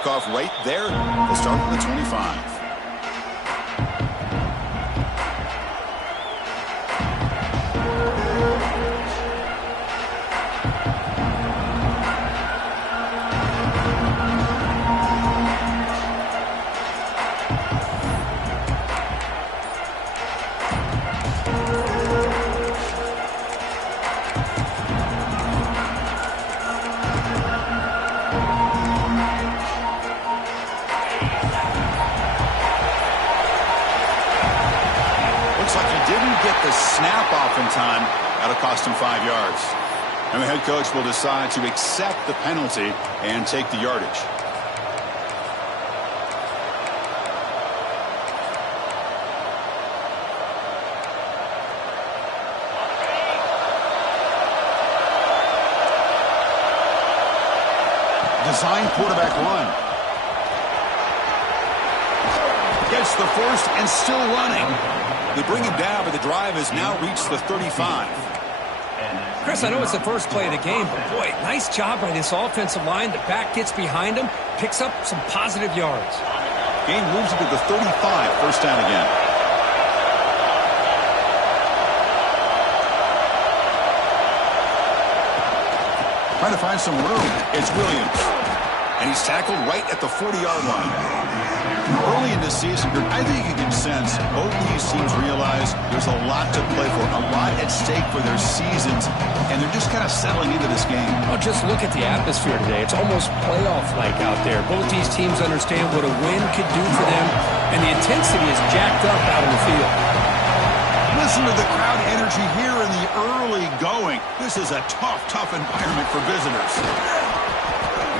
kickoff right there. They'll start at the 25. Snap off in time. That'll cost him 5 yards. And the head coach will decide to accept the penalty and take the yardage. Design quarterback run. Gets the first and still running. They bring him down, but the drive has now reached the 35. Chris, I know it's the first play of the game, but boy, nice job by this offensive line. The back gets behind him, picks up some positive yards. Game moves into the 35, first down again. Trying to find some room. It's Williams. And he's tackled right at the 40-yard line. Early in the season, I think you can sense both these teams realize there's a lot to play for, a lot at stake for their seasons, and they're just kind of settling into this game. Well, just look at the atmosphere today. It's almost playoff-like out there. Both these teams understand what a win could do for them, and the intensity is jacked up out on the field. Listen to the crowd energy here in the early going. This is a tough environment for visitors.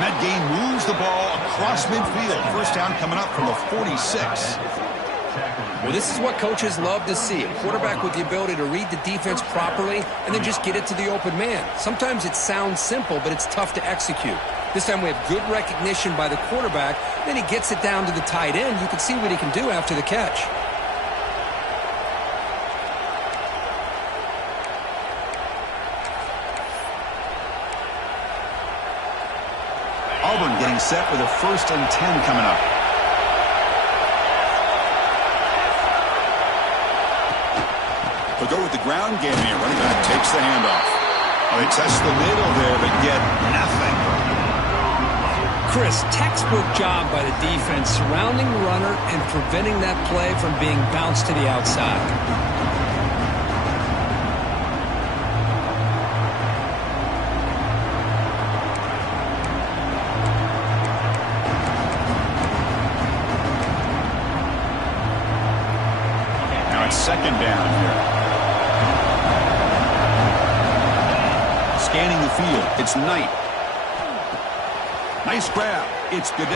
And that game moves the ball across midfield. First down coming up from the 46. Well, this is what coaches love to see. A quarterback with the ability to read the defense properly and then just get it to the open man. Sometimes it sounds simple, but it's tough to execute. This time we have good recognition by the quarterback. Then he gets it down to the tight end. You can see what he can do after the catch. Auburn getting set with a 1st and 10 coming up. They'll go with the ground game here. Running back takes the handoff. They test the middle there, but get nothing. Chris, textbook job by the defense surrounding the runner and preventing that play from being bounced to the outside. Second down here. Scanning the field. It's Knight. Nice grab. It's Gaudet.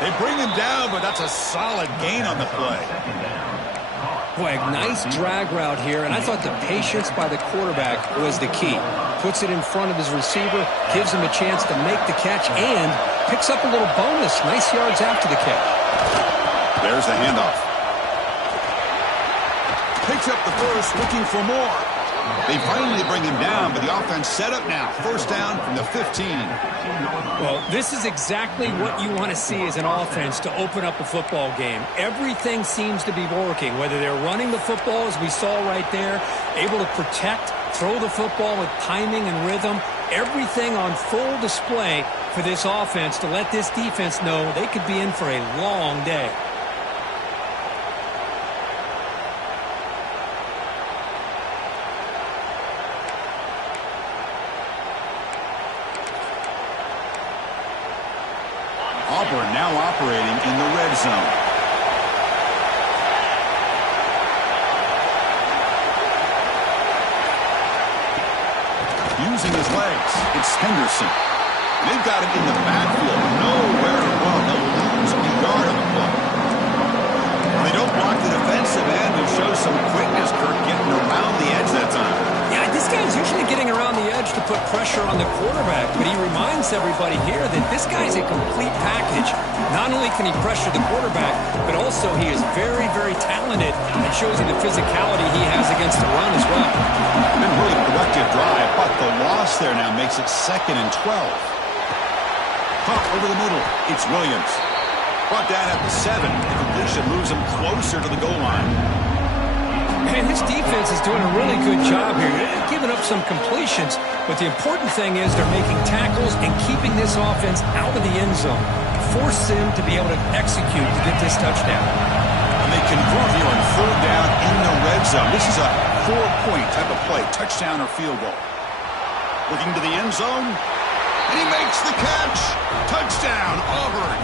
They bring him down, but that's a solid gain on the play. Boy, a nice drag route here, and I thought the patience by the quarterback was the key. Puts it in front of his receiver, gives him a chance to make the catch, and picks up a little bonus. Nice yards after the catch. There's the handoff. Picks up the first, looking for more. They finally bring him down, but the offense set up now. First down from the 15. Well, this is exactly what you want to see as an offense to open up a football game. Everything seems to be working, whether they're running the football, as we saw right there, able to protect, throw the football with timing and rhythm. Everything on full display for this offense to let this defense know they could be in for a long day. Auburn now operating in the red zone. Using his legs, it's Henderson. They've got him in the backfield. Nowhere to run. They'll lose a yard on the play. They don't block the defensive end and show some quickness, Kirk, getting around the edge that time. Yeah, this guy's usually getting around the edge to put pressure on the quarterback, but he reminds everybody here that this guy's a complete package. Not only can he pressure the quarterback, but also he is very, very talented and shows you the physicality he has against the run as well. Been really productive drive, but the loss there now makes it 2nd and 12. caught over the middle. It's Williams. Brought down at the 7. The completion moves him closer to the goal line. Man, this defense is doing a really good job here. They're giving up some completions, but the important thing is they're making tackles and keeping this offense out of the end zone. Force them to be able to execute to get this touchdown. And they convert here on 3rd down in the red zone. This is a 4-point type of play, touchdown or field goal. Looking to the end zone, and he makes the catch. Touchdown, Auburn.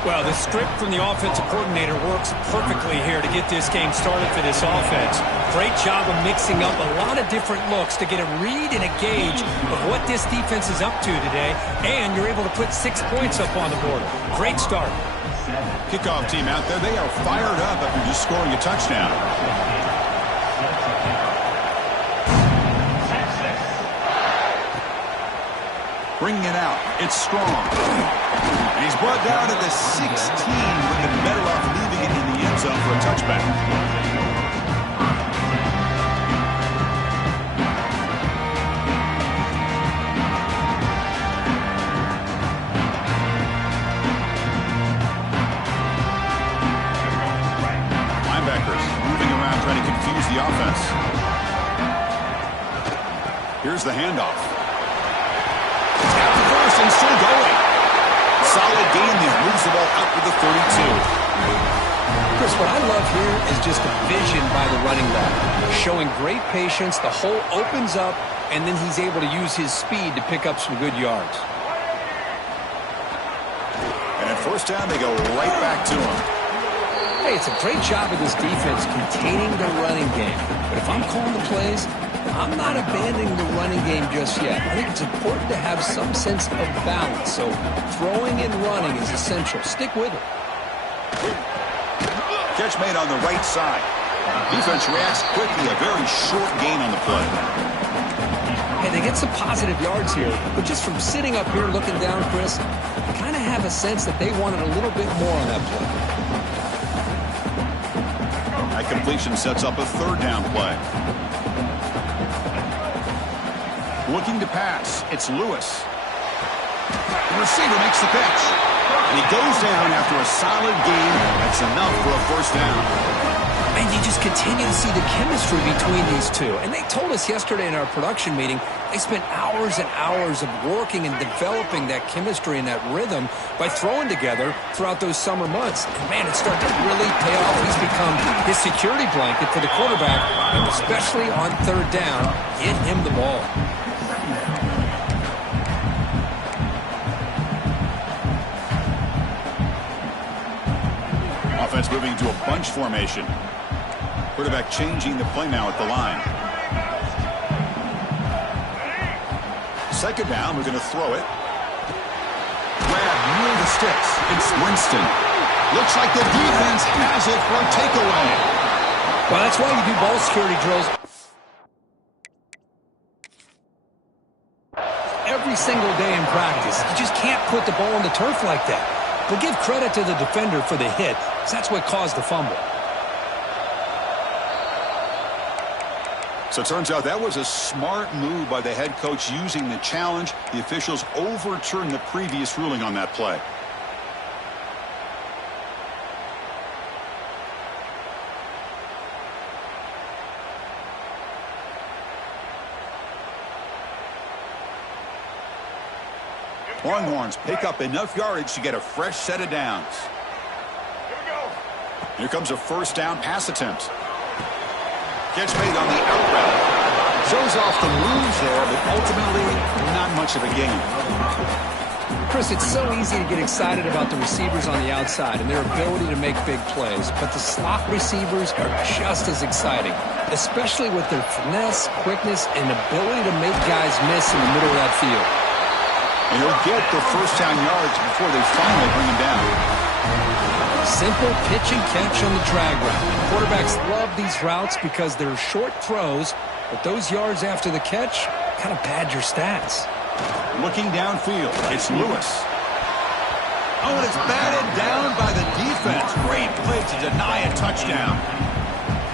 Well, the script from the offensive coordinator works perfectly here to get this game started for this offense. Great job of mixing up a lot of different looks to get a read and a gauge of what this defense is up to today, and you're able to put 6 points up on the board. Great start. Kickoff team out there, they are fired up after just scoring a touchdown. Bringing it out, it's Strong. And he's brought down to the 16, with the better off leaving it in the end zone for a touchback. Linebackers moving around trying to confuse the offense. Here's the handoff. Tapped first and still going. Solid gain there. Moves the ball out to the 32. Chris, what I love here is just the vision by the running back. Showing great patience. The hole opens up, and then he's able to use his speed to pick up some good yards. And at 1st down, they go right back to him. Hey, it's a great job of this defense containing the running game. But if I'm calling the plays, I'm not abandoning the running game just yet. I think it's important to have some sense of balance. So throwing and running is essential. Stick with it. Catch made on the right side. Defense reacts quickly. A very short gain on the play. Hey, they get some positive yards here. But just from sitting up here looking down, Chris, I kind of have a sense that they wanted a little bit more on that play. That completion sets up a 3rd down play. Looking to pass. It's Lewis. The receiver makes the catch. And he goes down after a solid gain. That's enough for a 1st down. And you just continue to see the chemistry between these two. And they told us yesterday in our production meeting, they spent hours and hours of working and developing that chemistry and that rhythm by throwing together throughout those summer months. And, man, it's starting to really pay off. He's become his security blanket for the quarterback, and especially on 3rd down, get him the ball. Offense moving to a bunch formation. Quarterback changing the play now at the line. 2nd down, we're going to throw it. Grab near the sticks. It's Winston. Looks like the defense has it for a takeaway. Well, that's why you do ball security drills every single day in practice. You just can't put the ball on the turf like that. But give credit to the defender for the hit, because that's what caused the fumble. So it turns out that was a smart move by the head coach using the challenge. The officials overturned the previous ruling on that play. Longhorns pick up enough yardage to get a fresh set of downs. Here comes a 1st down pass attempt. Catch made on the out route. Shows off the moves there, but ultimately not much of a gain. Chris, it's so easy to get excited about the receivers on the outside and their ability to make big plays, but the slot receivers are just as exciting, especially with their finesse, quickness, and ability to make guys miss in the middle of that field. And he'll get the 1st down yards before they finally bring him down. Simple pitch and catch on the drag route. Quarterbacks love these routes because they're short throws, but those yards after the catch kind of pad your stats. Looking downfield, it's Lewis. Oh, and it's batted down by the defense. Great play to deny a touchdown.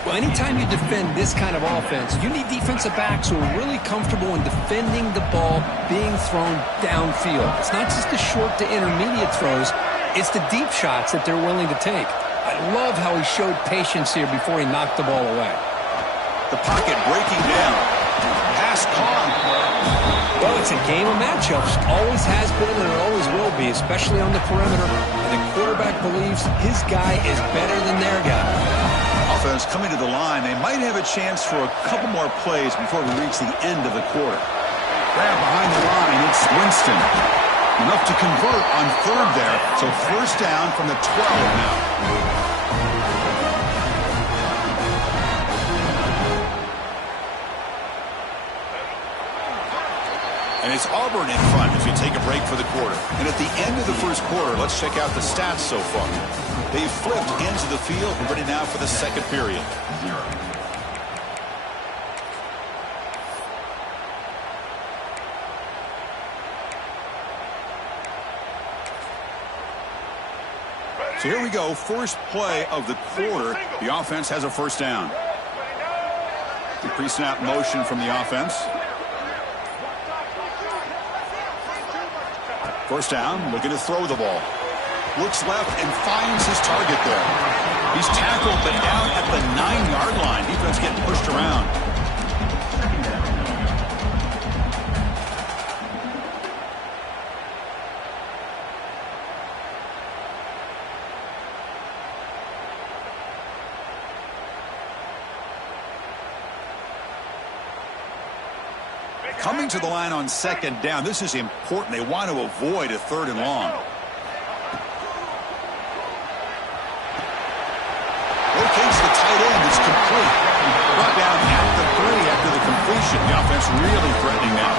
Well, anytime you defend this kind of offense, you need defensive backs who are really comfortable in defending the ball being thrown downfield. It's not just the short to intermediate throws, it's the deep shots that they're willing to take. I love how he showed patience here before he knocked the ball away. The pocket breaking down. Pass caught. Well, it's a game of matchups. Always has been and it always will be, especially on the perimeter. And the quarterback believes his guy is better than their guy. Offense coming to the line. They might have a chance for a couple more plays before we reach the end of the quarter. Grab behind the line. It's Winston. Enough to convert on third there. So first down from the 12 now. And it's Auburn in front as we take a break for the quarter. And at the end of the first quarter, let's check out the stats so far. They've flipped into the field and ready now for the second period. So here we go, first play of the quarter. The offense has a first down. The pre-snap motion from the offense. First down, looking to throw the ball. Looks left and finds his target there. He's tackled, but down at the 9-yard line. Defense getting pushed around. Coming to the line on second down. This is important. They want to avoid a third and long. Locates the tight end. It's complete. Brought down at the 3 after the completion. The offense really threatening now.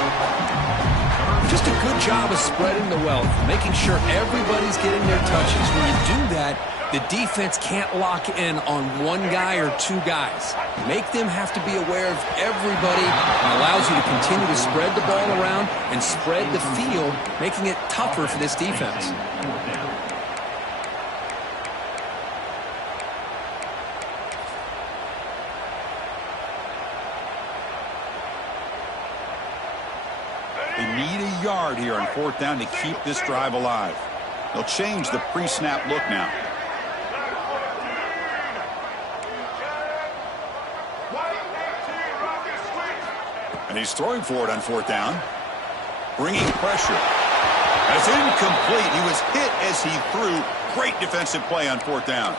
Just a good job of spreading the wealth, making sure everybody's getting their touches. When you do that, the defense can't lock in on one guy or two guys. Make them have to be aware of everybody, and allows you to continue to spread the ball around and spread the field, making it tougher for this defense. They need a yard here on fourth down to keep this drive alive. They'll change the pre-snap look now. And he's throwing for it on fourth down. Bringing pressure. That's incomplete. He was hit as he threw. Great defensive play on fourth down.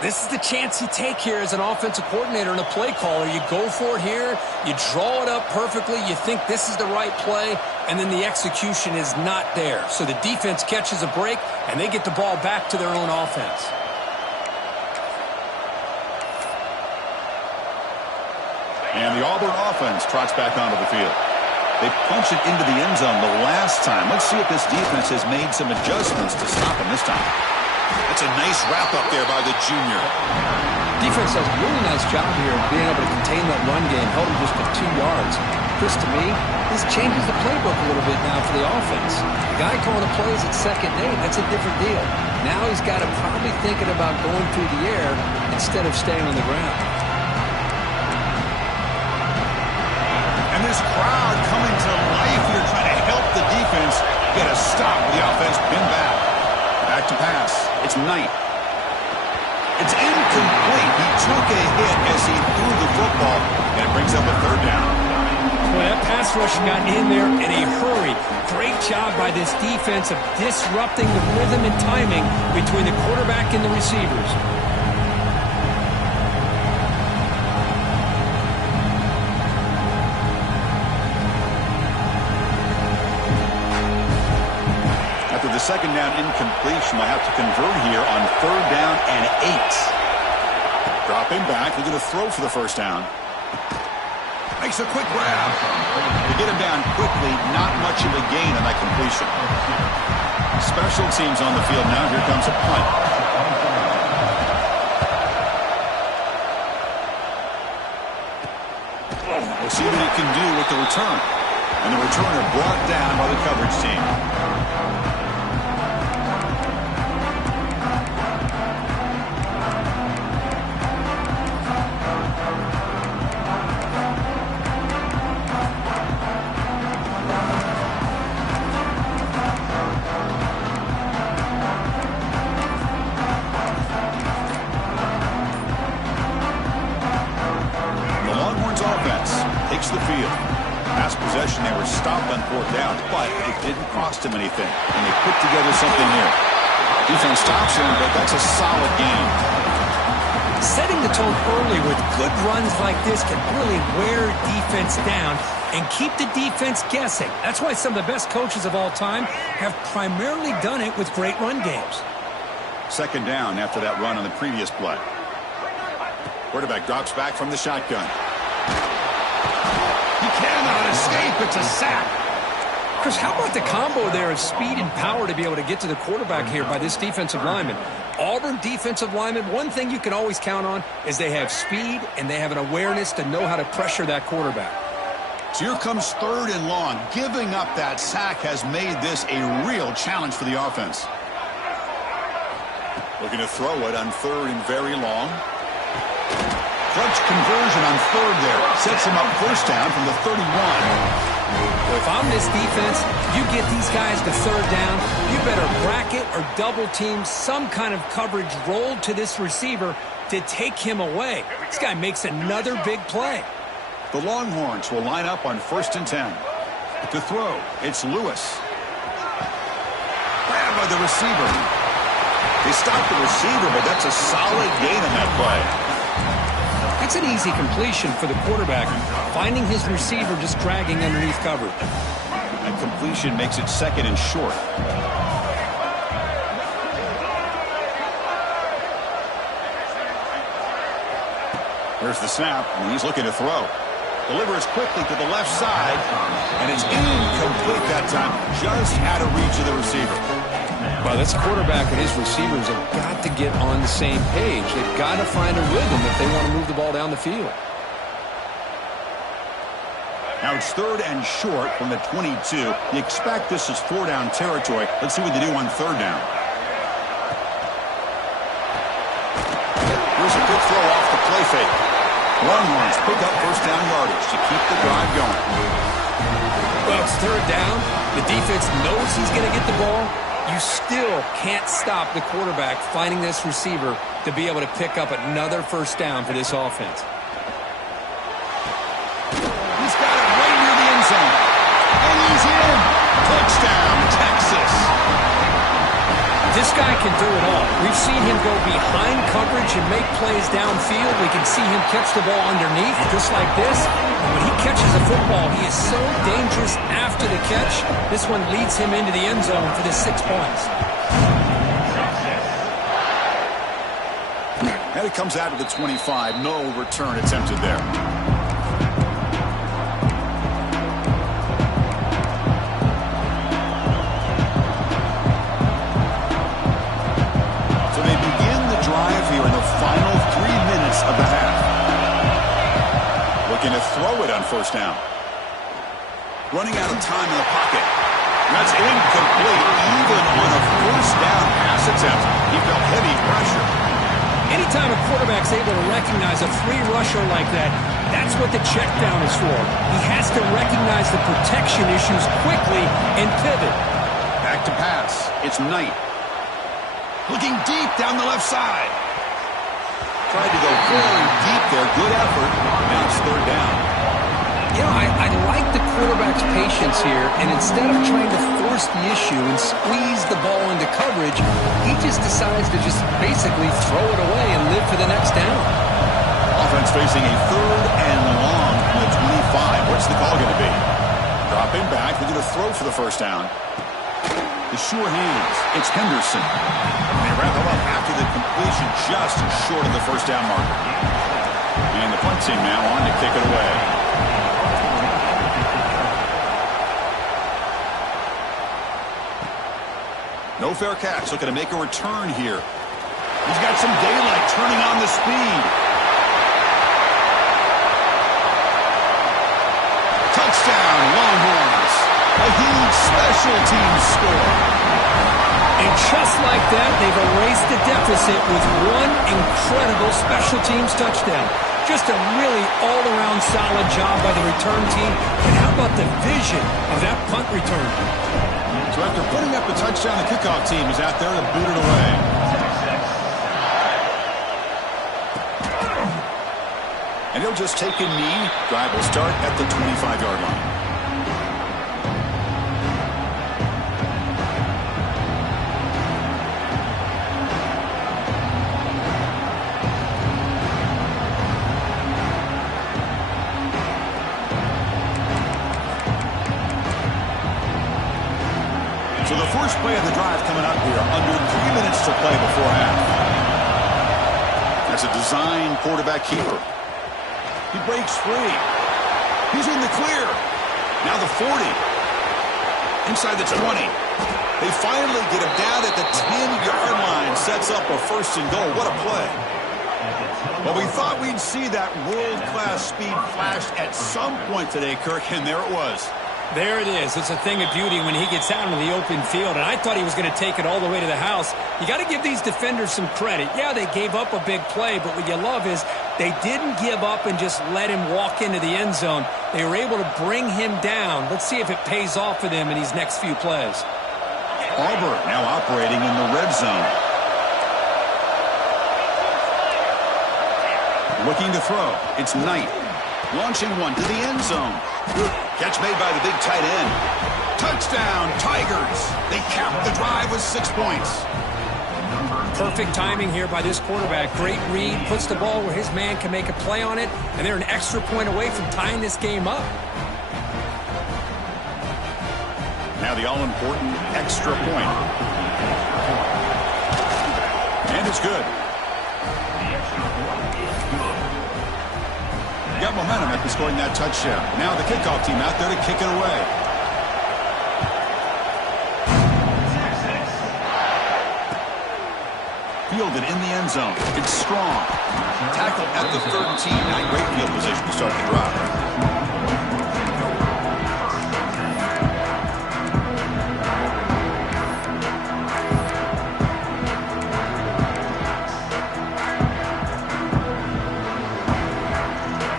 This is the chance you take here as an offensive coordinator and a play caller. You go for it here. You draw it up perfectly. You think this is the right play, and then the execution is not there. So the defense catches a break, and they get the ball back to their own offense. And the Auburn offense trots back onto the field. They punch it into the end zone the last time. Let's see if this defense has made some adjustments to stop him this time. That's a nice wrap-up there by the junior. Defense does a really nice job here of being able to contain that run game, held him just to 2 yards. Chris, to me, this changes the playbook a little bit now for the offense. The guy calling the plays at second and 8, that's a different deal. Now he's got to probably thinking about going through the air instead of staying on the ground. And this crowd coming to life here, trying to help the defense get a stop with the offense pinned back. Back to pass. It's Knight. It's incomplete. He took a hit as he threw the football, and it brings up a third down. Well, that pass rush got in there in a hurry. Great job by this defense of disrupting the rhythm and timing between the quarterback and the receivers. The second down incompletion will have to convert here on third down and 8. Dropping back, they're going to throw for the first down. Makes a quick grab. To get him down quickly, not much of a gain on that completion. Special teams on the field now. Here comes a punt. We'll see what he can do with the return. And the returner brought down by the coverage team. cost him anything, and they put together something here. Defense stops him, but that's a solid game. Setting the tone early with good runs like this can really wear defense down and keep the defense guessing. That's why some of the best coaches of all time have primarily done it with great run games. Second down after that run on the previous play. Quarterback drops back from the shotgun. He cannot escape. It's a sack. Chris, how about the combo there of speed and power to be able to get to the quarterback here by this defensive lineman? Auburn defensive lineman, one thing you can always count on is they have speed and they have an awareness to know how to pressure that quarterback. So here comes 3rd and long. Giving up that sack has made this a real challenge for the offense. Looking to throw it on 3rd and very long. Clutch conversion on 3rd there. Sets him up 1st down from the 31. Well, if I'm this defense, you get these guys to 3rd down, you better bracket or double team some kind of coverage rolled to this receiver to take him away. This guy makes another big play. The Longhorns will line up on 1st and 10. To throw, it's Lewis. Grabbed by the receiver. They stop the receiver, but that's a solid gain on that play. That's an easy completion for the quarterback, finding his receiver just dragging underneath coverage. That completion makes it 2nd and short. Here's the snap, and he's looking to throw. Delivers quickly to the left side, and it's incomplete that time, just out of reach of the receiver. Well, this quarterback and his receivers have got to get on the same page. They've got to find a rhythm if they want to move the ball down the field. Now it's 3rd and short from the 22. You expect this is 4-down territory. Let's see what they do on 3rd down. Here's a good throw off the play fake. Longhorns pick up 1st down yardage to keep the drive going. Well, it's 3rd down. The defense knows he's going to get the ball. You still can't stop the quarterback finding this receiver to be able to pick up another 1st down for this offense. He's got it right near the end zone. And he's in. Touchdown, Texas. This guy can do it all. We've seen him go behind coverage and make plays downfield. We can see him catch the ball underneath, just like this. When he catches a football, he is so dangerous after the catch. This one leads him into the end zone for the 6 points. And it comes out of the 25. No return attempted there. So they begin the drive here in the final 3 minutes of the half. Looking to throw it on 1st down. Running out of time in the pocket. That's incomplete, even on a 1st down pass attempt. He felt heavy pressure. Anytime a quarterback's able to recognize a free rusher like that, that's what the check down is for. He has to recognize the protection issues quickly and pivot. Back to pass. It's Knight. Looking deep down the left side. Tried to go very deep there. Good effort. Now it's 3rd down. You know, I like the quarterback's patience here, and instead of trying to force the issue and squeeze the ball into coverage, he just decides to just basically throw it away and live for the next down. Offense facing a 3rd and long from the 25. What's the call going to be? Dropping back. They're going to throw for the 1st down. The sure hands. It's Henderson. They wrap him up after the completion just short of the 1st down marker. And the punt team now on to kick it away. No fair catch. Looking to make a return here. He's got some daylight turning on the speed. Touchdown, Longhorns. A huge special teams score. And just like that, they've erased the deficit with one incredible special teams touchdown. Just a really all-around solid job by the return team. And how about the vision of that punt return? So after putting up a touchdown, the kickoff team is out there to boot it away. And he'll just take a knee. Drive will start at the 25-yard line. play before half. That's a design quarterback keeper. He breaks free. He's in the clear. Now the 40. Inside the 20. They finally get him down at the 10-yard line. Sets up a first and goal. What a play. Well, we thought we'd see that world-class speed flash at some point today, Kirk, and there it was. There it is. It's a thing of beauty when he gets out into the open field, and I thought he was going to take it all the way to the house. You got to give these defenders some credit. Yeah, they gave up a big play, but what you love is they didn't give up and just let him walk into the end zone. They were able to bring him down. Let's see if it pays off for them in these next few plays. Auburn now operating in the red zone. Looking to throw. It's Knight. Launching one to the end zone. Good catch made by the big tight end. Touchdown, Tigers. They cap the drive with 6 points. Perfect timing here by this quarterback. Great read. Puts the ball where his man can make a play on it. And they're an extra point away from tying this game up. Now the all-important extra point. And it's good. Got momentum after scoring that touchdown. Now the kickoff team out there to kick it away. Fielded in the end zone. It's strong. Tackle at the 13. Not great field position to start the drive.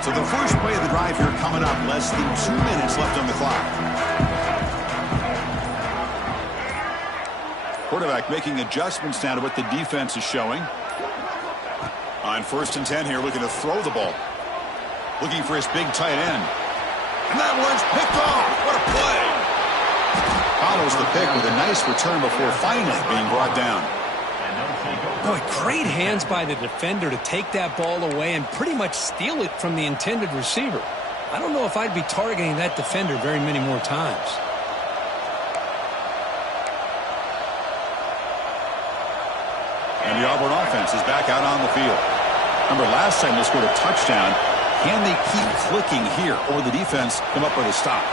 So the first play of the drive here coming up. Less than 2 minutes left on the clock. Quarterback making adjustments now to what the defense is showing. On 1st and 10 here, looking to throw the ball. Looking for his big tight end. And that one's picked off. What a play. Follows the pick with a nice return before finally being brought down. Boy, great hands by the defender to take that ball away and pretty much steal it from the intended receiver. I don't know if I'd be targeting that defender very many more times. And the Auburn offense is back out on the field. Remember, last time they scored a touchdown. Can they keep clicking here, or the defense come up with a stop?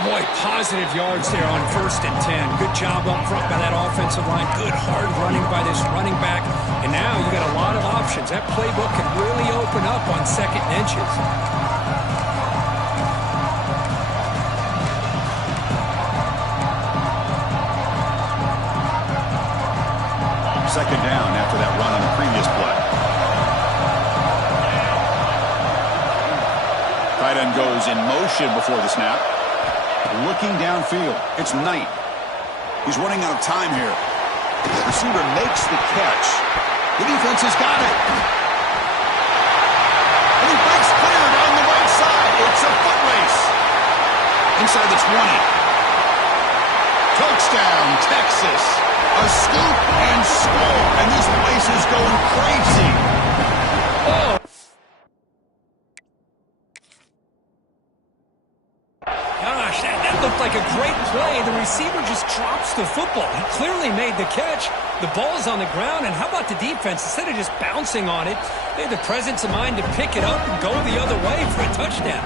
Boy, positive yards there on 1st and 10. Good job up front by that offensive line. Good hard running by this running back. And now you got a lot of options. That playbook can really open up on 2nd and inches. Second down after that run on the previous play. Tight end goes in motion before the snap. Looking downfield. It's Knight. He's running out of time here. The receiver makes the catch. The defense has got it. And he breaks clear down the right side. It's a foot race. Inside the 20. Touchdown, Texas. A scoop and score. And this place is going crazy. Oh. Gosh, that looked like a great play. The receiver just drops the football. He clearly made the catch. The ball is on the ground, and how about the defense? Instead of just bouncing on it, they had the presence of mind to pick it up and go the other way for a touchdown.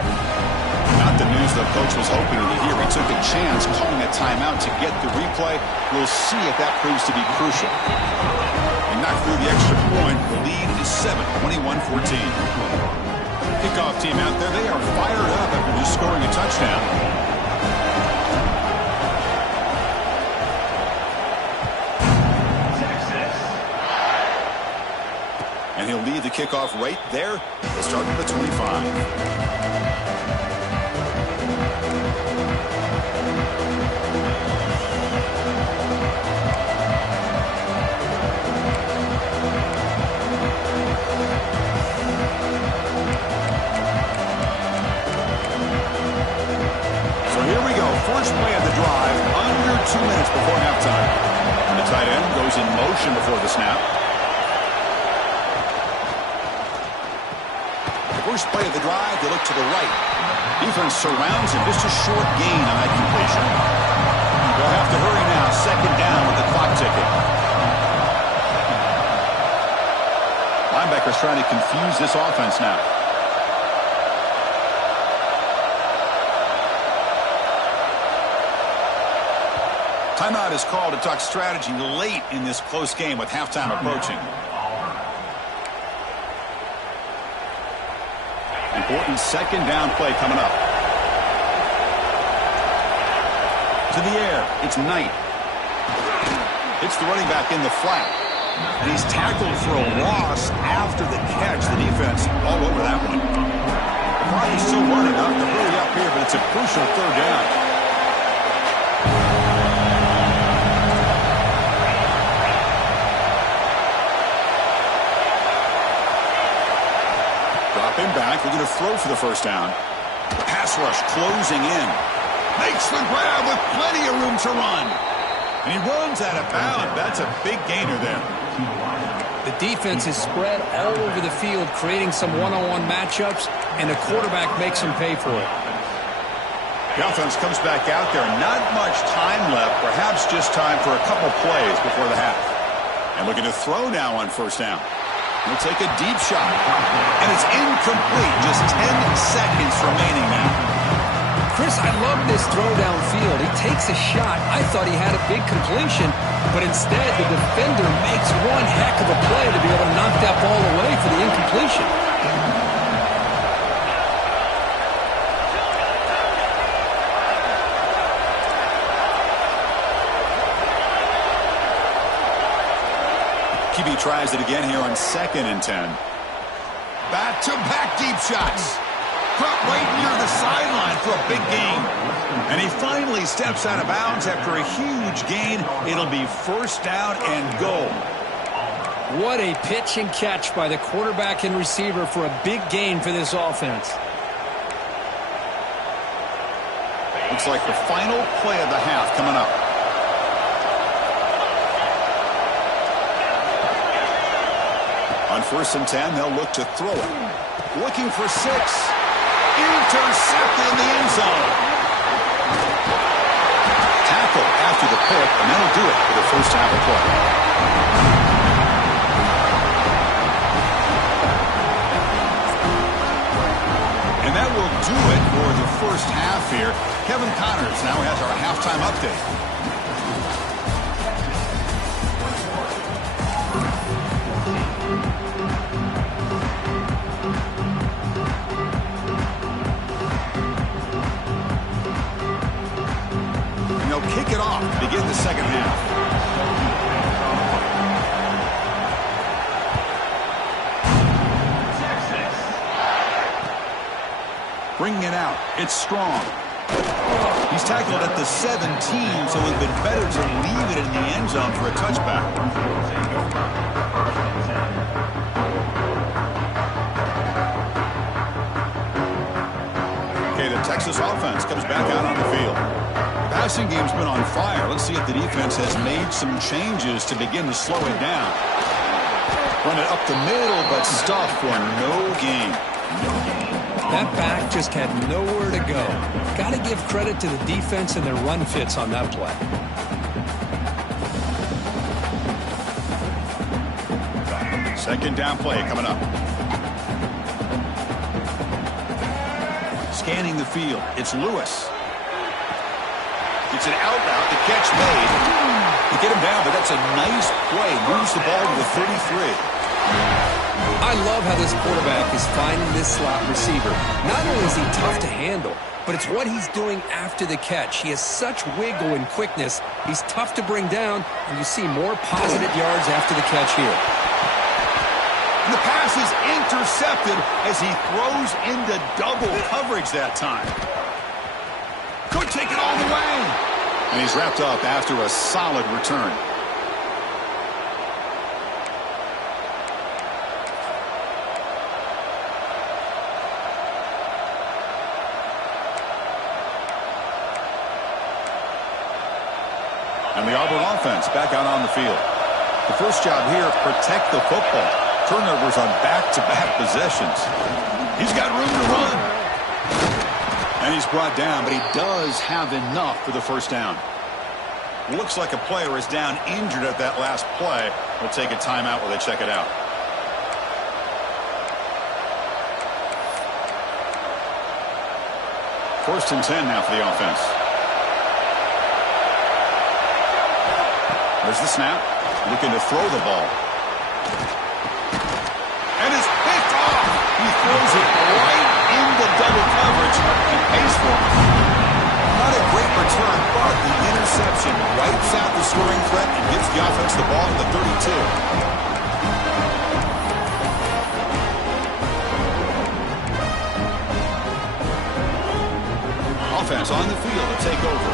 Not the news the coach was hoping to hear. He took a chance calling a timeout to get the replay. We'll see if that proves to be crucial. They knocked through the extra point. The lead is 7, 21-14. Kickoff team out there, they are fired up after just scoring a touchdown. And he'll lead the kickoff right there. They'll start at the 25. First play of the drive, under 2 minutes before halftime. And the tight end goes in motion before the snap. The first play of the drive, they look to the right. Defense surrounds him, just a short gain on that completion. They'll have to hurry now, 2nd down with the clock ticking. is trying to confuse this offense now. Timeout is called to talk strategy late in this close game with halftime approaching. Important second down play coming up. To the air, it's Knight. Hits the running back in the flat. And he's tackled for a loss after the catch. The defense all over that one. The clock is still running up. They're really up here, but it's a crucial third down. Drop him back. They're going to throw for the first down. The pass rush closing in. Makes the grab with plenty of room to run. And he runs out of bounds. That's a big gainer there. The defense is spread all over the field, creating some one-on-one matchups, and the quarterback makes them pay for it. The offense comes back out there. Not much time left. Perhaps just time for a couple plays before the half. And looking to throw now on first down. He'll take a deep shot. And it's incomplete. Just 10 seconds remaining now. Chris, I love this throw downfield. He takes a shot. I thought he had a big completion, but instead the defender makes one heck of a play to be able to knock that ball away for the incompletion. QB tries it again here on 2nd and 10. Back-to-back deep shots. Caught right near the sideline for a big gain. And he finally steps out of bounds after a huge gain. It'll be first down and goal. What a pitch and catch by the quarterback and receiver for a big gain for this offense. Looks like the final play of the half coming up. On 1st and 10, they'll look to throw it. Looking for 6. Intercepted in the end zone. Tackle after the pick, and that'll do it for the first half of play. And that will do it for the first half here. Kevin Connors now has our halftime update. Kick it off to begin the second half. Bringing it out. It's Strong. He's tackled at the 17, so it would have been better to leave it in the end zone for a touchback. Okay, the Texas offense comes back out on the field. Passing game's been on fire. Let's see if the defense has made some changes to begin to slow it down. Run it up the middle, but stuffed for no gain. That back just had nowhere to go. Got to give credit to the defense and their run fits on that play. Second down play coming up. Scanning the field. It's Lewis. It's an out route. The catch made. To get him down, but that's a nice play. Moves the ball to the 33. I love how this quarterback is finding this slot receiver. Not only is he tough to handle, but it's what he's doing after the catch. He has such wiggle and quickness. He's tough to bring down, and you see more positive yards after the catch here. And the pass is intercepted as he throws into double coverage that time. Could take it all the way. And he's wrapped up after a solid return. And the Auburn offense back out on the field. The first job here, protect the football. Turnovers on back-to-back possessions. He's got room to run. And he's brought down, but he does have enough for the first down. Looks like a player is down injured at that last play. We'll take a timeout while they check it out. First and 10 now for the offense. There's the snap. Looking to throw the ball. And it's picked off. He throws it right into double coverage and pays for it. Not a great return, but the interception wipes out the scoring threat and gives the offense the ball at the 32. Offense on the field to take over.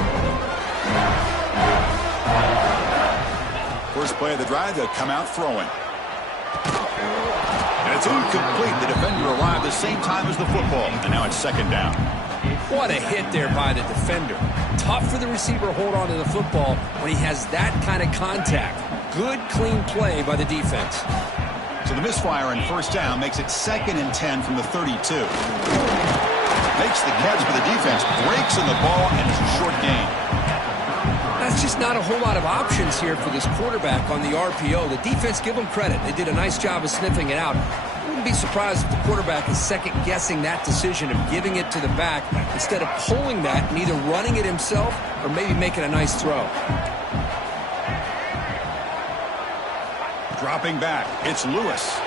First play of the drive, they'll come out throwing. And it's incomplete. The defender arrived the same time as the football, and now it's second down. What a hit there by the defender. Tough for the receiver to hold on to the football when he has that kind of contact. Good, clean play by the defense. So the misfire in first down makes it second and 10 from the 32. Makes the catch for the defense, breaks in the ball, and it's a short gain. That's just not a whole lot of options here for this quarterback on the RPO. The defense, give them credit. They did a nice job of sniffing it out. I wouldn't be surprised if the quarterback is second-guessing that decision of giving it to the back instead of pulling that and either running it himself or maybe making a nice throw. Dropping back, it's Lewis.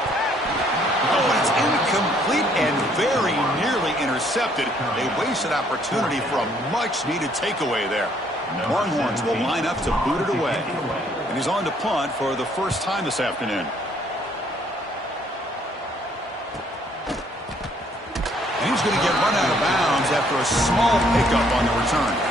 Oh, it's incomplete and very nearly intercepted. A wasted opportunity for a much-needed takeaway there. Longhorns will line up to boot it away. And he's on to punt for the first time this afternoon. And he's going to get run out of bounds after a small pickup on the return.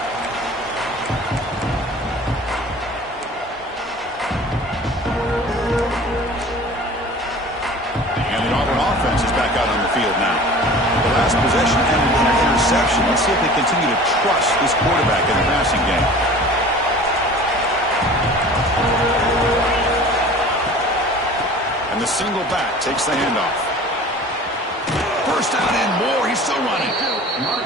Offense is back out on the field now. The last possession ended with an interception. Let's see if they continue to trust this quarterback in the passing game. And the single back takes the handoff. First down and more. He's still running.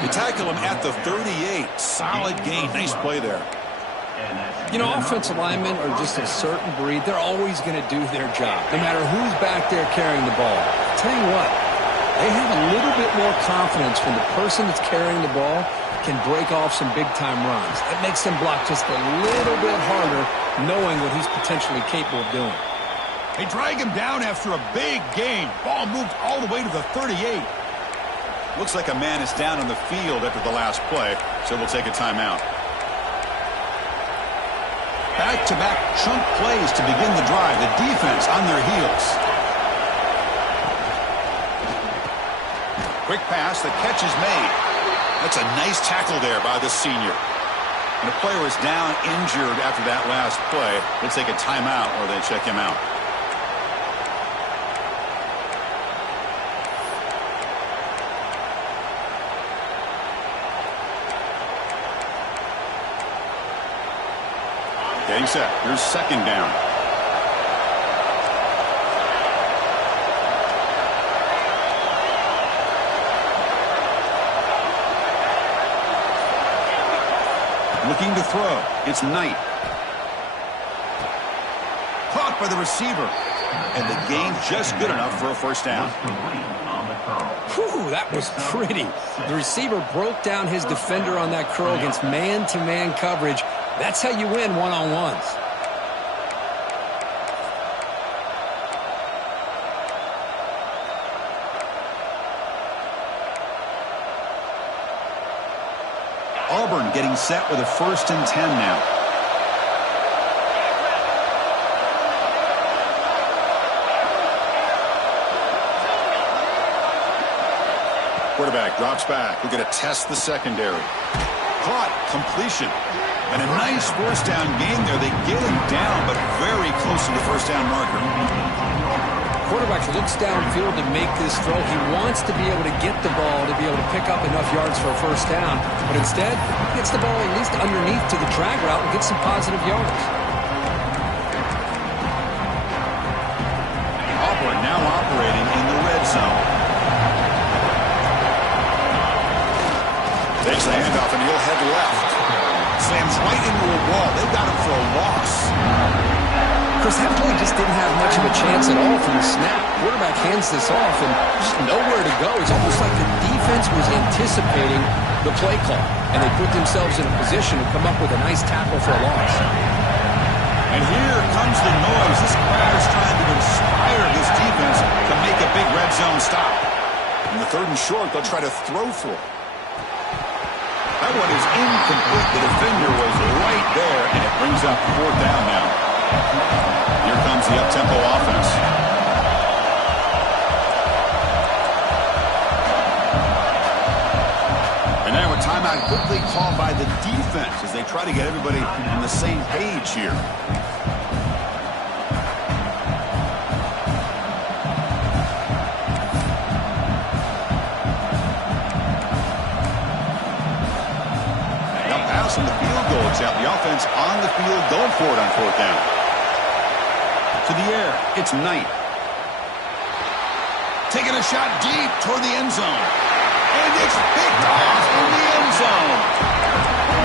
You tackle him at the 38. Solid gain. Nice play there. You know, offensive linemen are just a certain breed. They're always going to do their job, no matter who's back there carrying the ball. I'll tell you what, they have a little bit more confidence when the person that's carrying the ball can break off some big-time runs. That makes them block just a little bit harder, knowing what he's potentially capable of doing. They drag him down after a big gain. Ball moved all the way to the 38. Looks like a man is down on the field after the last play, so we'll take a timeout. Back-to-back chunk plays to begin the drive. The defense on their heels. Quick pass. The catch is made. That's a nice tackle there by the senior. And a player is down injured after that last play. They'll take a timeout or they check him out. Getting set. Here's second down. Looking to throw. It's Knight. Caught by the receiver. And the gain just good enough for a first down. Whew, that was pretty. The receiver broke down his defender on that curl against man-to-man coverage. That's how you win one-on-ones. Auburn getting set with a first and 10 now. Quarterback drops back. We're going to test the secondary. Caught. Completion. And a nice first down gain there. They get him down, but very close to the first down marker. Quarterback looks downfield to make this throw. He wants to be able to get the ball to be able to pick up enough yards for a first down. But instead, he gets the ball at least underneath to the drag route and gets some positive yards. Auburn now operating in the red zone. Takes the handoff and he'll head left. Slams right into a wall. They've got him for a loss. Chris, that play just didn't have much of a chance at all from the snap. Quarterback hands this off and just nowhere to go. It's almost like the defense was anticipating the play call, and they put themselves in a position to come up with a nice tackle for a loss. And here comes the noise. This crowd is trying to inspire this defense to make a big red zone stop. In the 3rd and short, they'll try to throw for it. That one is incomplete. The defender was right there, and it brings up 4th down now. Here comes the up-tempo offense. And now a timeout quickly called by the defense as they try to get everybody on the same page here. Now pass on the field goal attempt. The offense on the field going for it on 4th down. To the air, it's Knight. Taking a shot deep toward the end zone. And it's picked off in the end zone.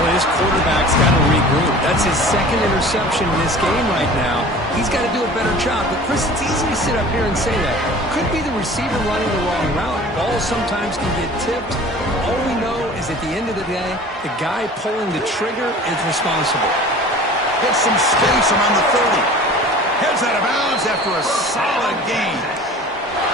Well, this quarterback's got to regroup. That's his 2nd interception in this game right now. He's got to do a better job. But, Chris, it's easy to sit up here and say that. Could be the receiver running the wrong route. Balls sometimes can get tipped. All we know is at the end of the day, the guy pulling the trigger is responsible. Gets some space around the 30. Heads out of bounds after a solid gain.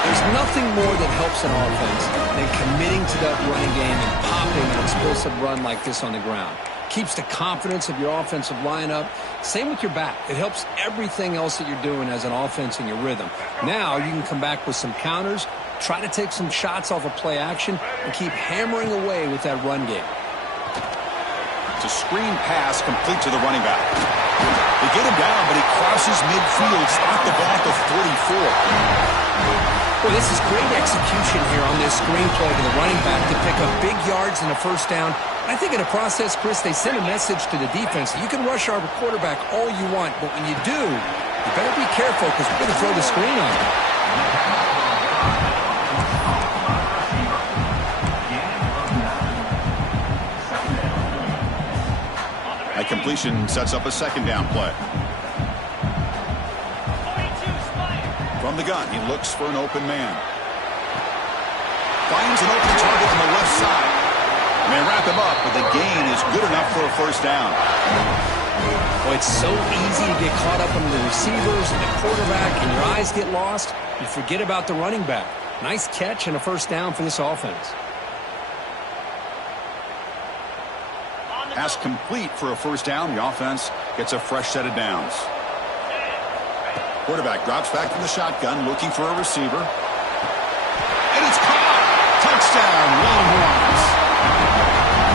There's nothing more that helps an offense than committing to that running game and popping an explosive run like this on the ground. Keeps the confidence of your offensive lineup. Same with your back. It helps everything else that you're doing as an offense in your rhythm. Now you can come back with some counters, try to take some shots off of play action, and keep hammering away with that run game. It's a screen pass complete to the running back. They get him down, but he crosses midfield, stop the ball at the 44. Well, this is great execution here on this screenplay to the running back to pick up big yards and a 1st down. I think in the process, Chris, they send a message to the defense. You can rush our quarterback all you want, but when you do, you better be careful because we're going to throw the screen on you. That completion sets up a 2nd down play. From the gun, he looks for an open man. Finds an open target on the left side. And they wrap him up, but the gain is good enough for a 1st down. Well, it's so easy to get caught up on the receivers and the quarterback, and your eyes get lost. You forget about the running back. Nice catch and a 1st down for this offense. Pass complete for a 1st down. The offense gets a fresh set of downs. Quarterback drops back from the shotgun, looking for a receiver. And it's caught! Touchdown, Longhorns!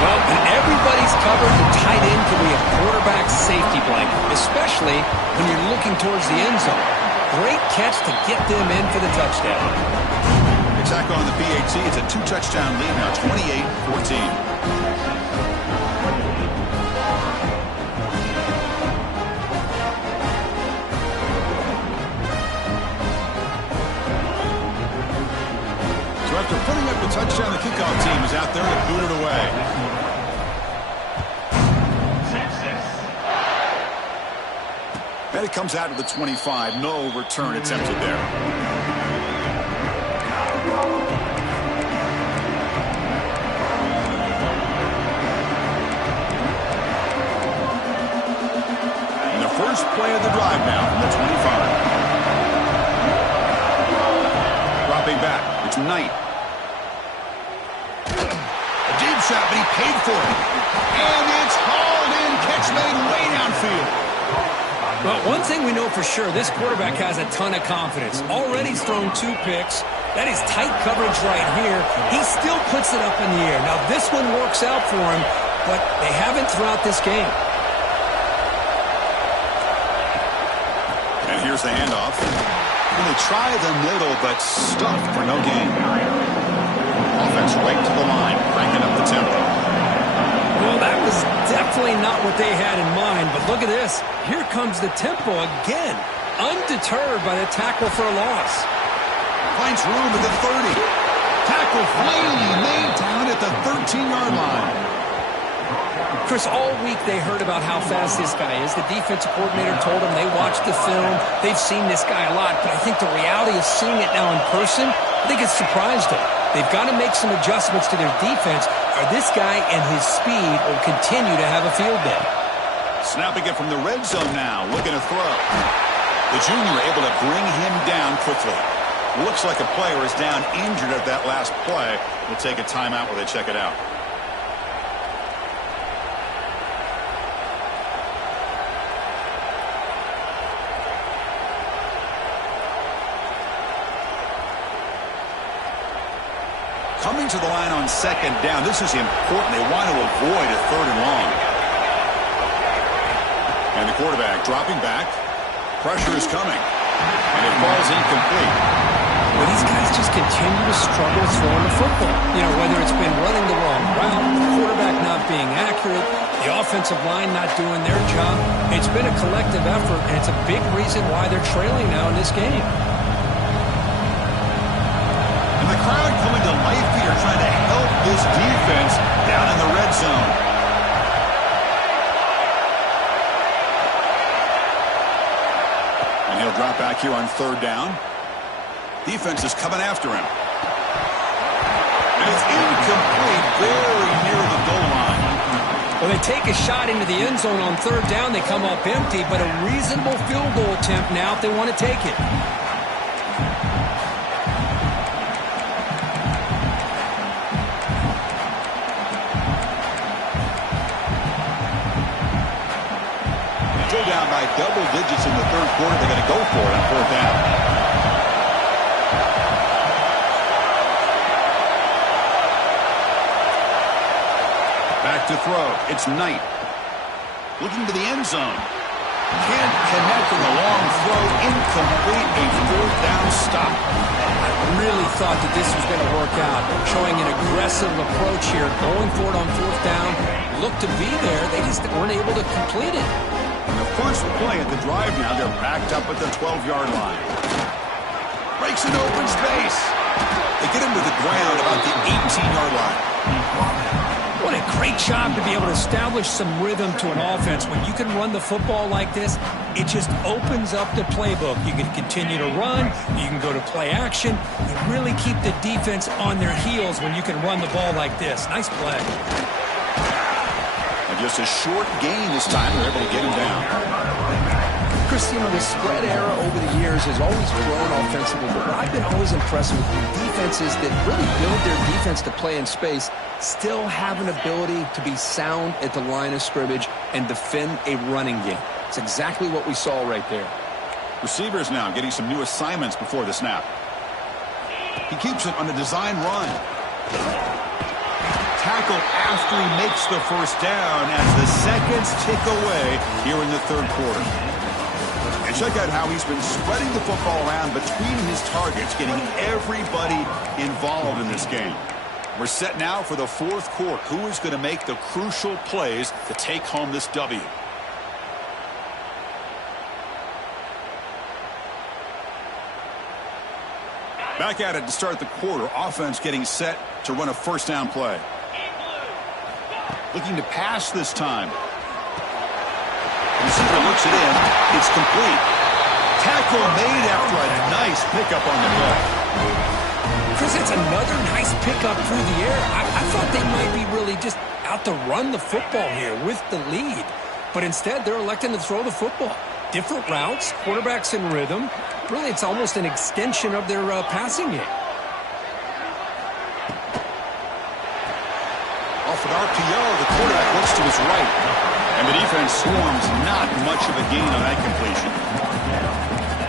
Well, when everybody's covered, the tight end can be a quarterback's safety blanket, especially when you're looking towards the end zone. Great catch to get them in for the touchdown. Exactly on the PAT. It's a 2-touchdown lead now, 28-14. So after putting up the touchdown, the kickoff team is out there to boot it away. And it comes out to the 25. No return attempted there. And the first play of the drive now from the 25. Dropping back. It's Knight. A deep shot, but he paid for it. And it's hauled in. Catch made way downfield. Well, one thing we know for sure, this quarterback has a ton of confidence. Already he's thrown 2 picks. That is tight coverage right here. He still puts it up in the air. Now, this one works out for him, but they haven't throughout this game. And here's the handoff. They try the middle, but stuffed for no gain. Offense right to the line, cranking up the tempo. Well, that was definitely not what they had in mind, but look at this. Here comes the tempo again, undeterred by the tackle for a loss. Finds room at the 30. Tackle finally made down at the 13-yard line. Chris, all week they heard about how fast this guy is. The defensive coordinator told them they watched the film. They've seen this guy a lot, but I think the reality of seeing it now in person, I think it's surprised them. They've got to make some adjustments to their defense or this guy and his speed will continue to have a field day. Snapping it from the red zone now, looking to throw. The junior able to bring him down quickly. Looks like a player is down injured at that last play. We'll take a timeout while they check it out. Coming to the line on second down. This is important. They want to avoid a third and long. And the quarterback dropping back. Pressure is coming. And it falls incomplete. Well, these guys just continue to struggle throwing the football. You know, whether it's been running the wrong route, the quarterback not being accurate, the offensive line not doing their job. It's been a collective effort, and it's a big reason why they're trailing now in this game. And the crowd coming to life here, trying to help this defense down in the red zone. And he'll drop back here on third down. Defense is coming after him. And it's incomplete, very near the goal line. Well, they take a shot into the end zone on third down. They come up empty, but a reasonable field goal attempt now if they want to take it. Still down by double digits in the third quarter. They're going to go for it on fourth down. Back to throw. It's Knight. Looking to the end zone. Can't connect on the long throw. Incomplete. A fourth down stop. I really thought that this was going to work out. Showing an aggressive approach here. Going for it on fourth down. Looked to be there. They just weren't able to complete it. And the first play at the drive now. They're backed up at the 12-yard line. Breaks an open space. They get him to the ground about the 18-yard line. What a great job to be able to establish some rhythm to an offense. When you can run the football like this, it just opens up the playbook. You can continue to run. You can go to play action. You really keep the defense on their heels when you can run the ball like this. Nice play. And just a short gain this time. They're able to get him down. Chris, you know, the spread era over the years has always grown offensively, but what I've been always impressed with defenses that really build their defense to play in space still have an ability to be sound at the line of scrimmage and defend a running game. It's exactly what we saw right there. Receivers now getting some new assignments before the snap. He keeps it on a design run. Tackle after he makes the first down as the seconds tick away here in the third quarter. And check out how he's been spreading the football around between his targets, getting everybody involved in this game. We're set now for the fourth quarter. Who is going to make the crucial plays to take home this W? Back at it to start the quarter. Offense getting set to run a first down play. Looking to pass this time. Receiver looks it in. It's complete. Tackle made after a nice pickup on the play. Chris, it's another nice pickup through the air. I thought they might be really just out to run the football here with the lead. But instead, they're electing to throw the football. Different routes, quarterbacks in rhythm. Really, it's almost an extension of their passing game. Off an RPO, the quarterback looks to his right. And the defense swarms, not much of a gain on that completion.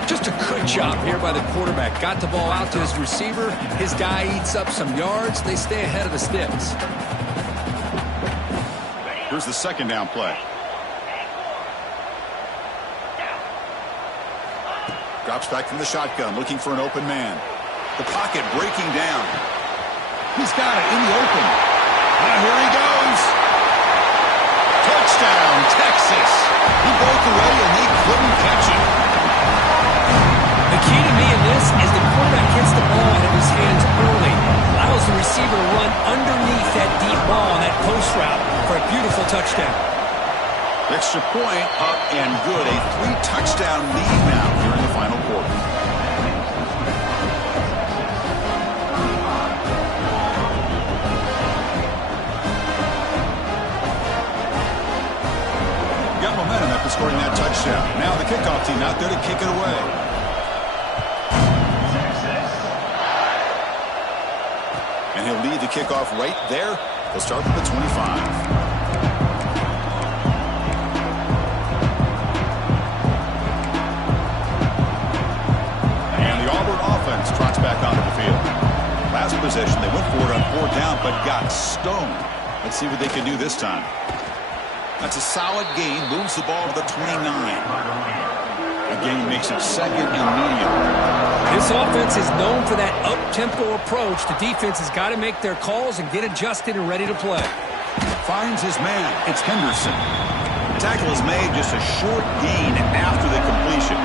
Just a good job here by the quarterback. Got the ball out to his receiver. His guy eats up some yards. They stay ahead of the sticks. Here's the second down play. Drops back from the shotgun, looking for an open man. The pocket breaking down. He's got it in the open. Now here he goes. Touchdown, Texas. He broke away and they couldn't catch him. The key to me in this is the quarterback gets the ball out of his hands early. Allows the receiver to run underneath that deep ball on that post route for a beautiful touchdown. Extra point up and good. A 3-touchdown lead now here in the final quarter. out there to kick it away. And he'll lead the kickoff right there. He'll start from the 25. Trots back onto the field. Last possession, they went for it on 4th down, but got stoned. Let's see what they can do this time. That's a solid gain. Moves the ball to the 29. Again, makes it 2nd and medium. This offense is known for that up-tempo approach. The defense has got to make their calls and get adjusted and ready to play. Finds his man. It's Henderson. The tackle is made, just a short gain after the completion.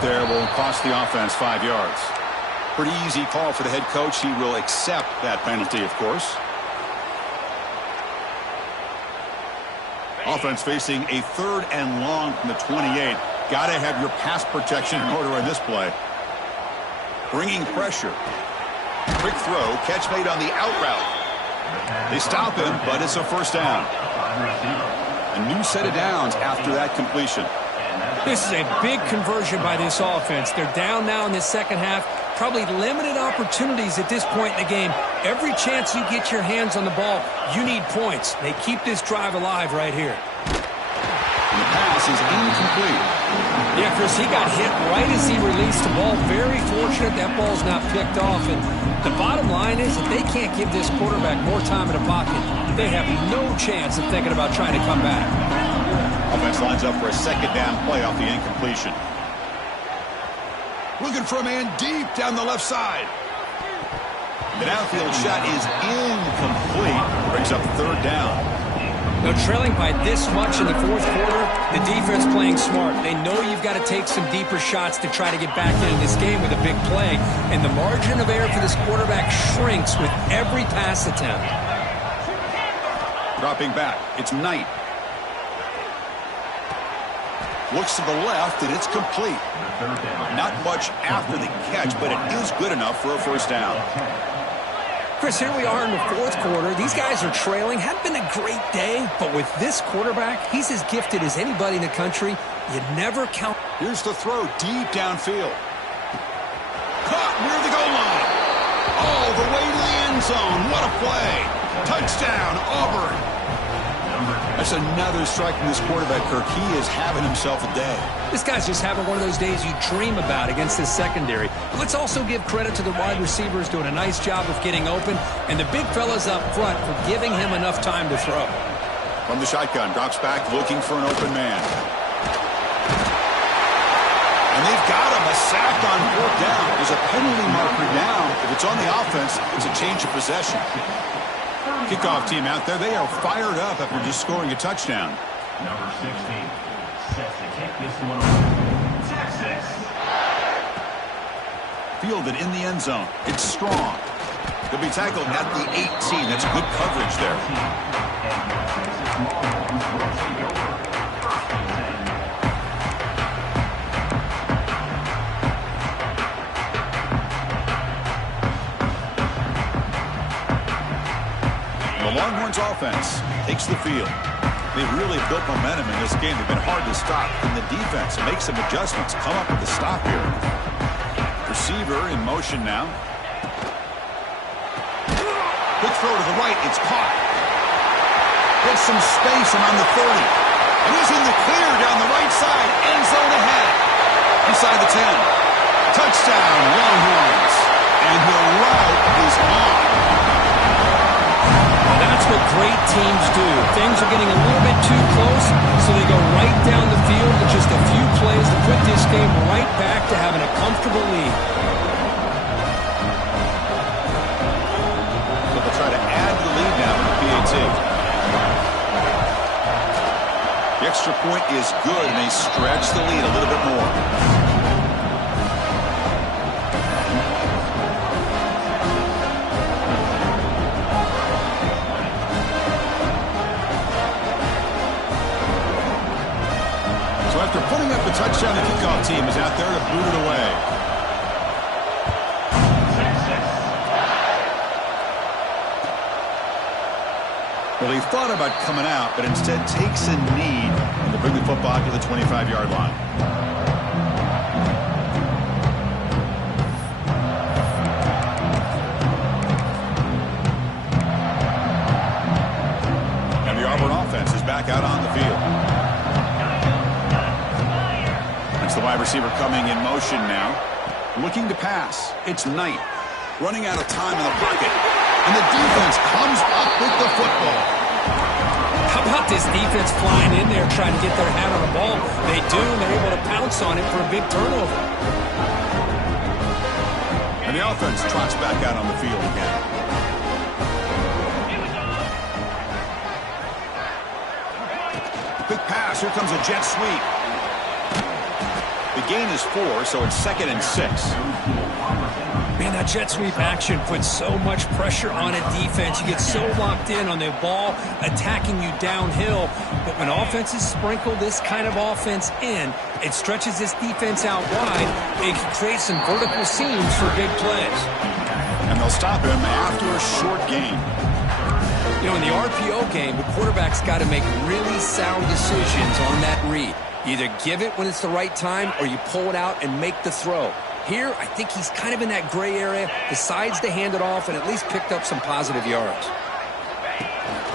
There will cost the offense 5 yards. Pretty easy call for the head coach. He will accept that penalty, of course. Offense facing a 3rd and long from the 28. Got to have your pass protection in order on this play. Bringing pressure. Quick throw. Catch made on the out route. They stop him, but it's a 1st down. A new set of downs after that completion. This is a big conversion by this offense. They're down now in the second half. Probably limited opportunities at this point in the game. Every chance you get your hands on the ball, you need points. They keep this drive alive right here. And the pass is incomplete. Yeah, Chris, he got hit right as he released the ball. Very fortunate that ball's not picked off. And the bottom line is that they can't give this quarterback more time in the pocket. They have no chance of thinking about trying to come back. Offense lines up for a 2nd down play off the incompletion. Looking for a man deep down the left side. The downfield shot is incomplete. Brings up 3rd down. Now, trailing by this much in the 4th quarter, the defense playing smart. They know you've got to take some deeper shots to try to get back into this game with a big play. And the margin of error for this quarterback shrinks with every pass attempt. Dropping back. It's Knight. Looks to the left, and it's complete. Not much after the catch, but it is good enough for a 1st down. Chris, here we are in the 4th quarter. These guys are trailing. Hadn't been a great day, but with this quarterback, he's as gifted as anybody in the country. You never count. Here's the throw deep downfield. Caught near the goal line. All the way to the end zone. What a play. Touchdown, Auburn. That's another strike from this quarterback, Kirk. He is having himself a day. This guy's just having one of those days you dream about against this secondary. Let's also give credit to the wide receivers doing a nice job of getting open, and the big fellas up front for giving him enough time to throw. From the shotgun, drops back looking for an open man. And they've got him, a sack on 4th down. There's a penalty marker down. If it's on the offense, it's a change of possession. Kickoff team out there, they are fired up after just scoring a touchdown. Number 16 sets to kick this one away. Texas. Fielded in the end zone. It's strong. He'll be tackled at the 18. That's good coverage there. The Longhorns offense takes the field. They've really built momentum in this game. They've been hard to stop. And the defense makes some adjustments. Come up with a stop here. Receiver in motion now. Quick throw to the right. It's caught. Gets some space and on the 30. And he's in the clear down the right side. End zone ahead. Inside the 10. Touchdown, Longhorns. And the route is on. That's what great teams do. Things are getting a little bit too close, so they go right down the field with just a few plays to put this game right back to having a comfortable lead. So they'll try to add to the lead now with the PAT. The extra point is good, and they stretch the lead a little bit more. After putting up a touchdown, the kickoff team is out there to boot it away. Well, he thought about coming out, but instead takes a knee to bring the football to the 25-yard line. And the Auburn offense is back out on the field. That's the wide receiver coming in motion now. Looking to pass. It's Knight. Running out of time in the pocket. And the defense comes up with the football. How about this defense flying in there trying to get their hand on the ball? They do, and they're able to pounce on it for a big turnover. And the offense trots back out on the field again. Quick pass. Here comes a jet sweep. The gain is 4, so it's 2nd and 6. Man, that jet sweep action puts so much pressure on a defense. You get so locked in on the ball attacking you downhill. But when offenses sprinkle this kind of offense in, it stretches this defense out wide. It can create some vertical seams for big plays. And they'll stop him after a short gain. You know, in the RPO game, the quarterback's got to make really sound decisions on that read. You either give it when it's the right time or you pull it out and make the throw. Here, I think he's kind of in that gray area, decides to hand it off, and at least picked up some positive yards.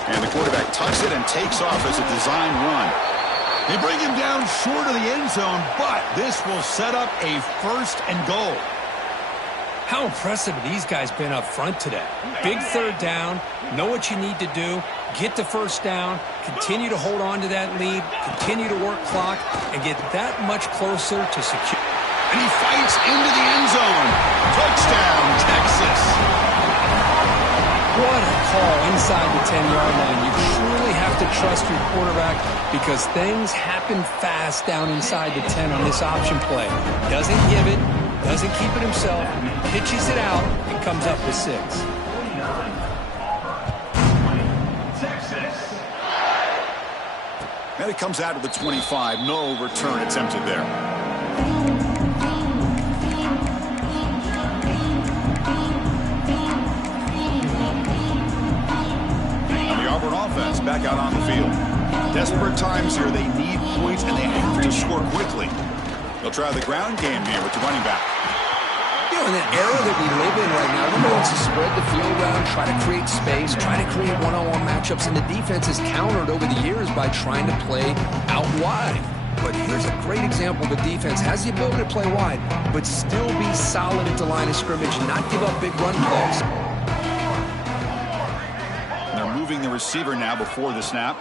And the quarterback tucks it and takes off as a design run. They bring him down short of the end zone, but this will set up a 1st and goal. How impressive have these guys been up front today? Big 3rd down, know what you need to do, get the 1st down, continue to hold on to that lead, continue to work clock, and get that much closer to secure. And he fights into the end zone. Touchdown, Texas. What a call inside the 10-yard line. You truly have to trust your quarterback because things happen fast down inside the 10 on this option play. Doesn't give it, doesn't keep it himself, pitches it out, and comes up with 6. And it comes out of the 25. No return attempted there. Offense back out on the field. Desperate times here. They need points, and they have to score quickly. They'll try the ground game here with the running back. You know, in that era that we live in right now, everybody wants to spread the field around, try to create space, try to create one-on-one matchups, and the defense is countered over the years by trying to play out wide. But here's a great example. The defense has the ability to play wide, but still be solid at the line of scrimmage and not give up big run plays. Moving the receiver now before the snap.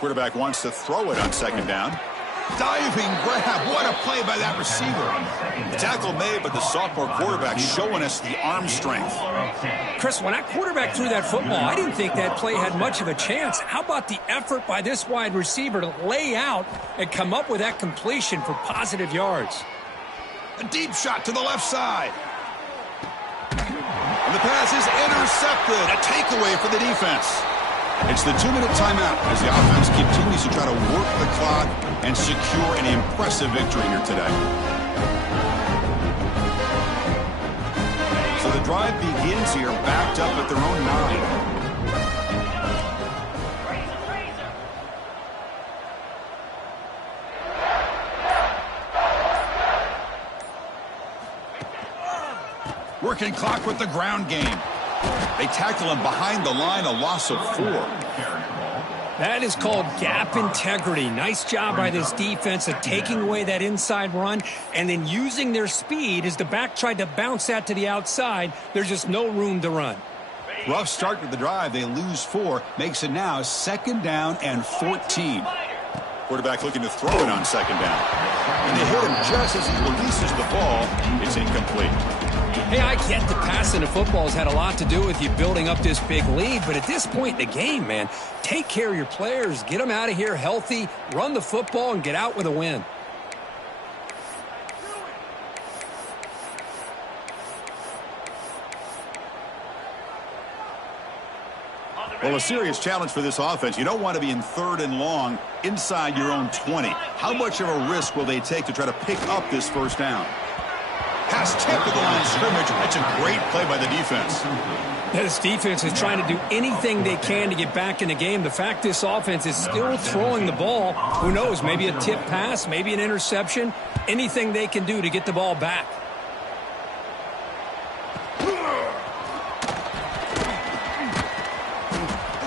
Quarterback wants to throw it on 2nd down. Diving grab. What a play by that receiver. The tackle made, but the sophomore quarterback showing us the arm strength. Chris, when that quarterback threw that football, I didn't think that play had much of a chance. How about the effort by this wide receiver to lay out and come up with that completion for positive yards? A deep shot to the left side. And the pass is intercepted. A takeaway for the defense. It's the 2-minute timeout as the offense continues to try to work the clock and secure an impressive victory here today. So the drive begins here backed up at their own 9. Working clock with the ground game. They tackle him behind the line, a loss of 4. That is called gap integrity. Nice job by this defense of taking away that inside run and then using their speed as the back tried to bounce that to the outside. There's just no room to run. Rough start to the drive. They lose 4. Makes it now 2nd down and 14. Quarterback looking to throw it on 2nd down. And they hit him just as he releases the ball. It's incomplete. Hey, I get the passing of football has had a lot to do with you building up this big lead, but at this point in the game, man, take care of your players, get them out of here healthy, run the football, and get out with a win. Well, a serious challenge for this offense. You don't want to be in 3rd and long inside your own 20. How much of a risk will they take to try to pick up this 1st down? Pass tip to the line of scrimmage. That's a great play by the defense. This defense is trying to do anything they can to get back in the game. The fact this offense is still throwing the ball, who knows, maybe a tip pass, maybe an interception, anything they can do to get the ball back.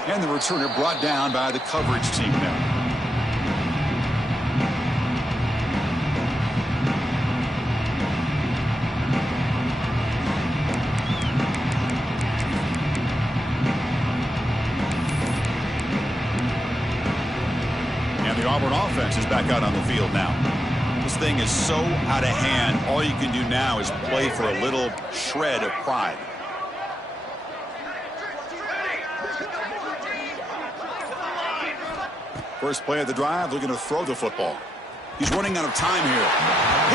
And the returner brought down by the coverage team there. The Auburn offense is back out on the field now. This thing is so out of hand, all you can do now is play for a little shred of pride. First play of the drive, looking to throw the football. He's running out of time here.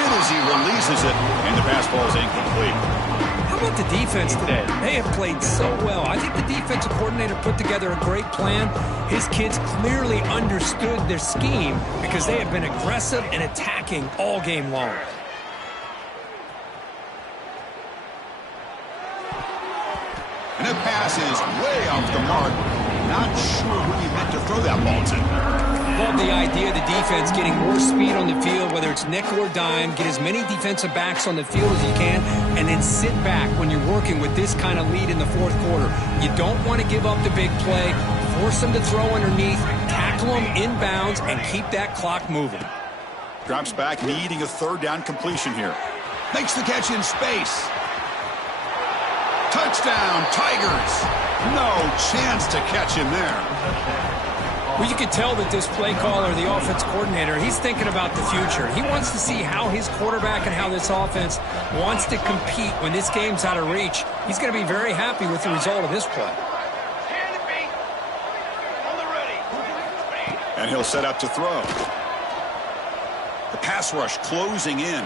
Hit as he releases it, and the pass ball is incomplete. How about the defense today? They have played so well. I think the defensive coordinator put together a great plan. His kids clearly understood their scheme because they have been aggressive and attacking all game long. And that pass is way off the mark. Not sure who he meant to throw that ball to. Love the idea of the defense getting more speed on the field, whether it's nickel or dime. Get as many defensive backs on the field as you can, and then sit back when you're working with this kind of lead in the fourth quarter. You don't want to give up the big play. Force them to throw underneath, tackle them inbounds, and keep that clock moving. Drops back, needing a third down completion here. Makes the catch in space. Touchdown, Tigers. No chance to catch him there. Well, you could tell that this play caller, the offense coordinator, he's thinking about the future. He wants to see how his quarterback and how this offense wants to compete when this game's out of reach. He's going to be very happy with the result of this play. And he'll set up to throw. The pass rush closing in.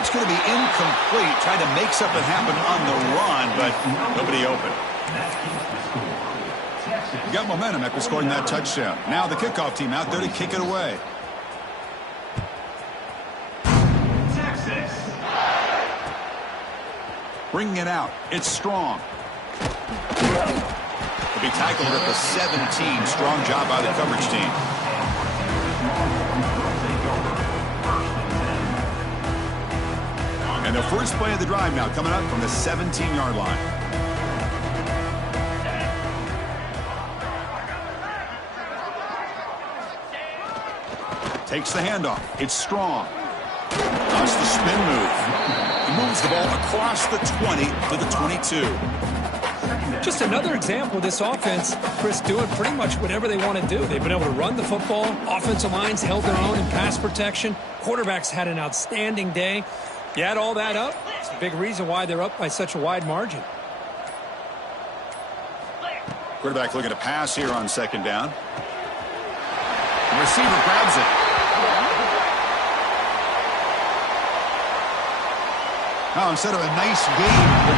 It's going to be incomplete. Tried to make something happen on the run, but nobody open. You got momentum after scoring that touchdown. Now the kickoff team out there to kick it away. Texas. Bringing it out. It's strong. He'll be tackled at the 17. Strong job by the coverage team. And the first play of the drive now coming up from the 17-yard line. Takes the handoff. It's strong. That's the spin move. He moves the ball across the 20 to the 22. Just another example of this offense, Chris, doing pretty much whatever they want to do. They've been able to run the football. Offensive lines held their own in pass protection. Quarterbacks had an outstanding day. You add all that up, it's a big reason why they're up by such a wide margin. Quarterback looking to pass here on second down. The receiver grabs it. Now, instead of a nice game,